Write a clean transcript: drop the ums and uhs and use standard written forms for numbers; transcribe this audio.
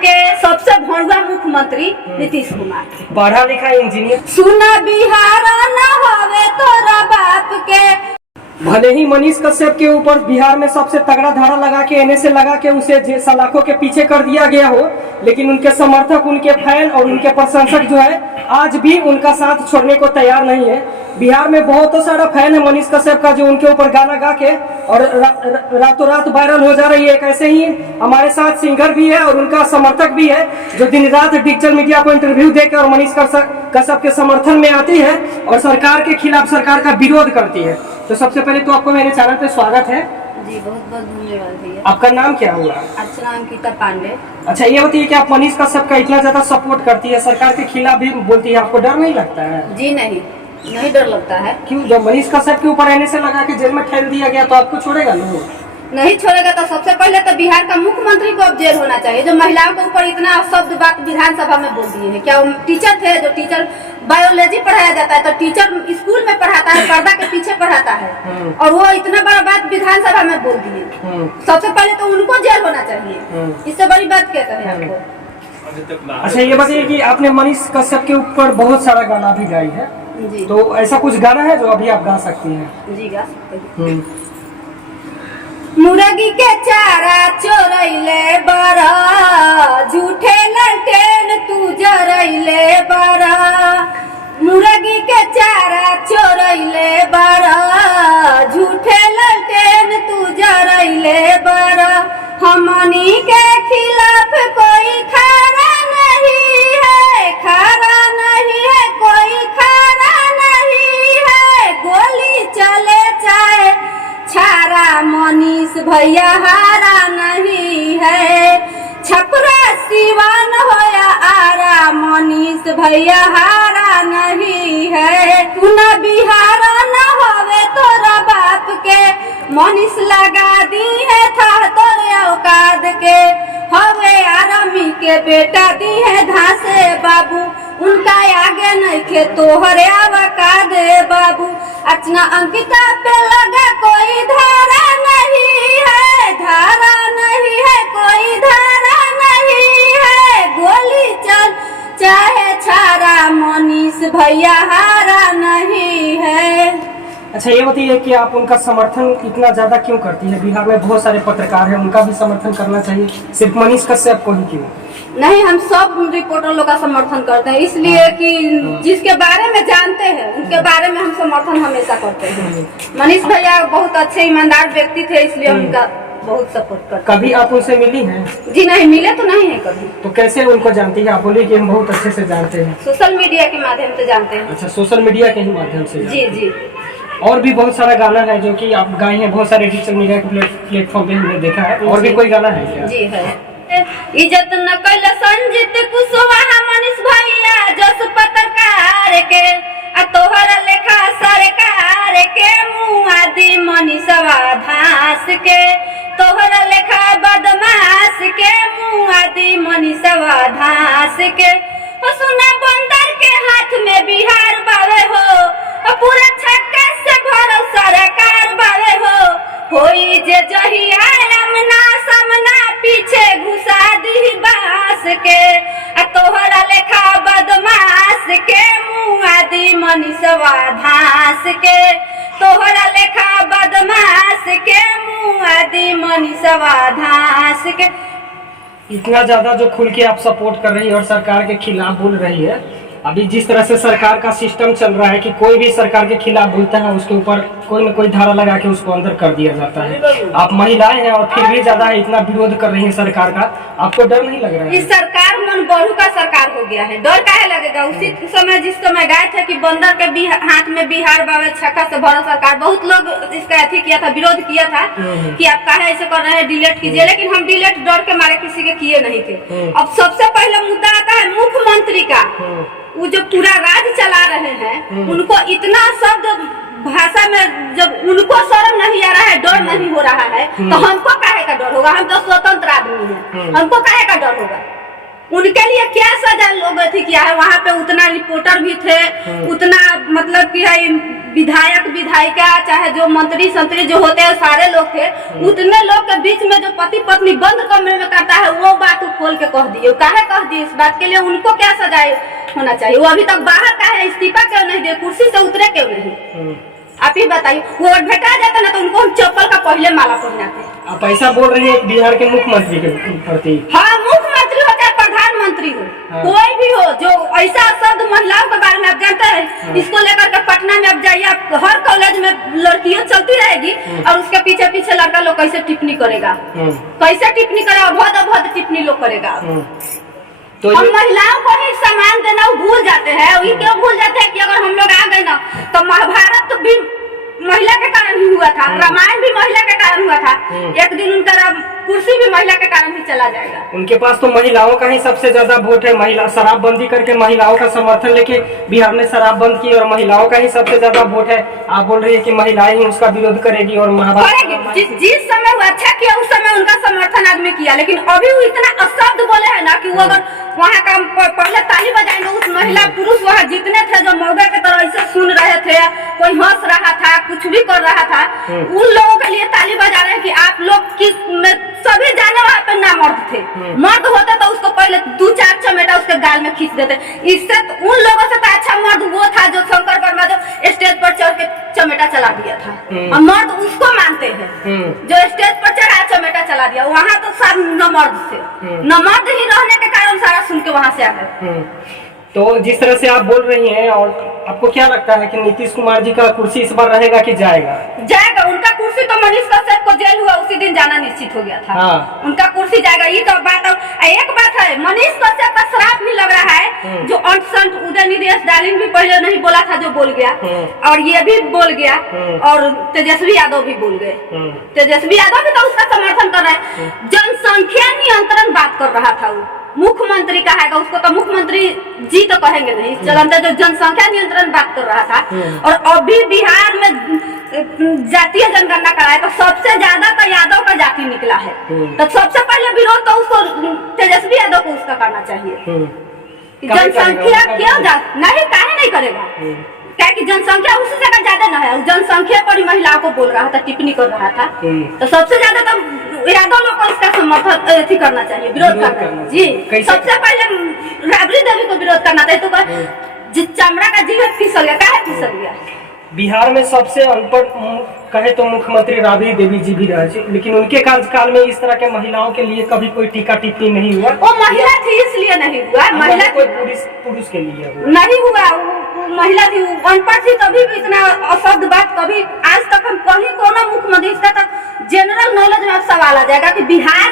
के सबसे भड़ुआ मुख्यमंत्री नीतीश कुमार, पढ़ा लिखा इंजीनियर। सुना बिहार न होवे तोरा बाप के। भले ही मनीष कश्यप के ऊपर बिहार में सबसे तगड़ा धारा लगा के NSA लगा के उसे सलाखों के पीछे कर दिया गया हो, लेकिन उनके समर्थक, उनके फैन और उनके प्रशंसक जो है आज भी उनका साथ छोड़ने को तैयार नहीं है। बिहार में बहुत सारा फैन है मनीष कश्यप का जो उनके ऊपर गाना गा के और रातों रात वायरल हो जा रही है। एक ऐसे ही हमारे साथ सिंगर भी है और उनका समर्थक भी है जो दिन रात डिजिटल मीडिया को इंटरव्यू देकर और मनीष कश्यप के समर्थन में आती है और सरकार के खिलाफ सरकार का विरोध करती है। तो सबसे पहले तो आपको मेरे चैनल पे स्वागत है जी, बहुत बहुत धन्यवाद भैया। आपका नाम क्या हुआ? अर्चना अंकिता पांडे। अच्छा, ये बताइए कि आप मनीष कश्यप का इतना ज्यादा सपोर्ट करती है, सरकार के खिलाफ भी बोलती है, आपको डर नहीं लगता है? जी नहीं डर लगता है। क्यों? जब मनीष कश्यप के ऊपर NSA लगा के जेल में ठेल दिया गया तो आपको छोड़ेगा लोग? नहीं छोड़ेगा तो सबसे पहले तो बिहार का मुख्यमंत्री को अब जेल होना चाहिए, जो महिलाओं के ऊपर इतना शब्द बात विधानसभा में बोल दिए है। क्या वो टीचर थे? जो टीचर बायोलॉजी पढ़ाया जाता है तो टीचर स्कूल में पढ़ाता है, पर्दा के पीछे पढ़ाता है, और वो इतना बड़ा बात विधानसभा में बोल दिए। सबसे पहले तो उनको जेल होना चाहिए, इससे बड़ी बात क्या कहे आपको। अच्छा, ये बताइए कि आपने मनीष कश्यप के ऊपर बहुत सारा गाना भी गाई है जी, तो ऐसा कुछ गाना है जो अभी आप गा सकती हैं? जी गा सकते हैं। मुर्गी के चारा चोरैले बारा, झूठे ललटेन तू जरैले बारा। मुर्गी के चारा चोरैले बारा, झूठे ललटेन तू जरैले बारा। हमनी के खिलाफ कोई खरा नहीं है, खरा नहीं है, कोई खरा नहीं है। गोली चले चाहे छारा, मनीष भैया हारा नहीं है। छपरा सिवान होया आरा, मनीष भैया हारा नहीं है। पुना बिहार न होवे तोरा बाप के, मनीष लगा दी है था तोरे औकात के। हवे आरामी के बेटा दी है धासे बाबू, उनका आगे नहीं खे तोहरे औकात बाबू। अर्चना अंकिता पे लगा कोई धारा नहीं है, धारा नहीं है, कोई धारा नहीं है। गोली चल चाहे छारा, मनीष भैया हारा नहीं है। अच्छा, ये बताइए कि आप उनका समर्थन इतना ज्यादा क्यों करती है? बिहार में बहुत सारे पत्रकार हैं, उनका भी समर्थन करना चाहिए, सिर्फ मनीष कश्यप को ही क्यों? नहीं, हम सब रिपोर्टर लोग का समर्थन करते हैं, इसलिए कि जिसके बारे में जानते हैं उनके बारे में हम समर्थन हमेशा करते हैं। मनीष भैया बहुत अच्छे ईमानदार व्यक्ति थे, इसलिए उनका बहुत सपोर्ट करते हैं। कभी आप उनसे मिली हैं? जी नहीं, मिले तो नहीं है कभी। तो कैसे उनको जानती है? आप बोलिए कि हम बहुत अच्छे से जानते हैं। सोशल मीडिया के माध्यम से जानते हैं। अच्छा, सोशल मीडिया के ही माध्यम से? जी जी। और भी बहुत सारा गाना है जो कि आप गाए हैं बहुत सारे डिजिटल मीडिया के प्लेटफॉर्म पे हमने देखा है। और भी कोई गाना है क्या? जी है। इज्जत न कैल संजीत कुशवाहा मनीष भैया जस पत्रकार के, आ तोहर लेखा सरकार के मुआ दी मनीषवा धास के। तोहर लेखा बदमाश के मुआ दी मनीषवा धास के। सुना बंदर के हाथ में बिहार बावे हो, पूरा छक्का से भरल सरकार बावे हो। होई जे जहिया आमना सामना पीछे घुसा दी बांस के। आ तोहरा लेखा बदमाश के मुआ दी मनीषवा धास के। तोहरा लेखा बदमाश के मुआ दी मनीषवा धास के। इतना ज्यादा जो खुल के आप सपोर्ट कर रही है और सरकार के खिलाफ बोल रही है, अभी जिस तरह से सरकार का सिस्टम चल रहा है कि कोई भी सरकार के खिलाफ बोलता है उसके ऊपर कोई न कोई धारा लगा के उसको अंदर कर दिया जाता है। आप महिलाएं हैं और फिर भी ज्यादा इतना विरोध कर रही है सरकार का, आपको डर नहीं लग रहा है? इस सरकार मन बहू का सरकार हो गया है, डर काहे लगेगा? उसी समय जिस समय गाय थे कि बंदर के हाथ में बिहार बावे छक्का से भरल सरकार, बहुत लोग इसका अथी किया था, विरोध किया था कि आप काहे ऐसे कर रहे हैं, डिलीट कीजिए। लेकिन हम डिलीट डर के मारे किसी के किए नहीं थे। अब सबसे पहले मुद्दा आता है मुख्यमंत्री का। वो जो पूरा राज्य चला रहे हैं उनको इतना शब्द भाषा में जब उनको शर्म नहीं आ रहा है, डर नहीं हो रहा है, तो हमको काहे का डर होगा? हम तो स्वतंत्र आदमी हैं, हमको काहे का डर होगा? उनके लिए क्या सजा लोग थी किया है? वहाँ पे उतना रिपोर्टर भी थे, उतना मतलब कि है विधायक विधायिका चाहे जो मंत्री संतरी जो होते हैं सारे लोग थे। उतने लोग के बीच में जो पति पत्नी बंद कमरे में करता है वो बात खोल के कह दिए। काहे कह दिए? इस बात के लिए उनको क्या सजाए होना चाहिए? वो अभी तक बाहर का है, इस्तीफा क्यों नहीं दे, कुर्सी से उतरे क्यों नहीं? आप ही बताइए। वो भेटा जाता ना तो उनको हम चप्पल का पहले माला पहनाते। आप ऐसा बोल रहे हैं बिहार के मुख्यमंत्री के प्रति? हाँ, मुख्यमंत्री हो चाहे प्रधानमंत्री हो, कोई भी हो जो ऐसा शब्द महिलाओं के बारे में आप जानते हैं, इसको लेकर के पटना में आप जाइए, आप हर कॉलेज में लड़कियां चलती रहेगी और उसके पीछे पीछे लड़का लोग कैसे टिप्पणी करेगा, कैसे टिप्पणी करेगा, अभद्र टिप्पणी लोग करेगा। तो हम महिलाओं को ही सम्मान देना भूल जाते हैं। वही क्यों भूल जाते हैं कि अगर हम लोग आ गए ना तो महाभारत भी महिला के कारण ही हुआ था, रामायण भी महिला के कारण हुआ था, एक दिन उनका कुर्सी भी महिला के कारण ही चला जाएगा। उनके पास तो महिलाओं का ही सबसे ज्यादा वोट है। महिला शराबबंदी करके महिलाओं का समर्थन लेके बिहार में शराब बंद की और महिलाओं का ही सबसे ज्यादा वोट है। आप बोल रही है कि महिलाएं ही उसका विरोध करेगी और महाभारत जिस समय वो अच्छा किया उस समय उनका समर्थन आदमी किया, लेकिन अभी वो इतना अशब्द बोले है ना कि वो अगर वहाँ का पहले ताली बजाएंगे, उस महिला पुरुष वहाँ जितने थे जो मौके की तरह ऐसे सुन रहे थे, कोई हंस रहा था, कुछ भी कर रहा था, उन लोगों के लिए ताली बजा रहे हैं कि आप लोग किस सभी जाने वहाँ पे ना मर्द थे। मर्द होते तो उसको पहले 2-4 चमेटा उसके गाल में खींच देते। इससे उन लोगों से तो अच्छा मर्द वो था जो शंकर वर्मा जो स्टेज पर चढ़ के चमेटा चला दिया था, और मर्द उसको मानते हैं जो स्टेज पर चढ़ा चमेटा चला दिया। वहाँ तो सब न मर्द थे, न मर्द ही रहने के कारण सारा सुन के वहाँ से आ गए। तो जिस तरह से आप बोल रही हैं, और आपको क्या लगता है कि नीतीश कुमार जी का कुर्सी इस बार रहेगा कि जाएगा? जाएगा। उनका कुर्सी तो मनीष कश्यप को जेल हुआ उसी दिन जाना निश्चित हो गया था। हाँ। उनका कुर्सी जाएगा। ये तो बात एक बात है, मनीष कश्यप का श्राप भी लग रहा है जो अंट उदयनिधि स्टालिन भी पहले नहीं बोला था जो बोल गया, और ये भी बोल गया, और तेजस्वी यादव भी बोल गए। तेजस्वी यादव भी तो उसका समर्थन कर रहे हैं। जनसंख्या नियंत्रण बात कर रहा था वो, मुख्यमंत्री कहेगा उसको तो मुख्यमंत्री जी तो कहेंगे नहीं, चलते जो जनसंख्या नियंत्रण बात कर रहा था। और अभी बिहार में जातीय जनगणना कराए तो सबसे ज्यादा तो यादव का जाति निकला है, तो सबसे पहले विरोध तो उसको तेजस्वी यादव को उसका करना चाहिए। जनसंख्या क्यों नहीं काहे नहीं करेगा? क्या कि जनसंख्या उसी जगह ज्यादा न है, जनसंख्या पर ही महिलाओं को बोल रहा था, टिप्पणी कर रहा था, तो सबसे ज्यादा तो यादव लोग को इसका समर्थन करना चाहिए, विरोध करना जी। सबसे पहले राबड़ी देवी को विरोध करना चाहिए। तो चमड़ा का जीवन फिसल गया, काहे फिसल गया? बिहार में सबसे अनपढ़ कहे तो मुख्यमंत्री राबड़ी देवी जी भी रहे, लेकिन उनके कार्यकाल में इस तरह के महिलाओं के लिए कभी कोई टीका टिप्पणी नहीं हुआ। वो महिला थी इसलिए नहीं हुआ, महिला कोई पुरुष के लिए नहीं हुआ। महिला थी, अनपढ़ थी, तभी भी इतना अशब्द बात कभी आज तक हम कहीं कोनो मुख्यमंत्री का जनरल नॉलेज में अब सवाल आ जाएगा कि बिहार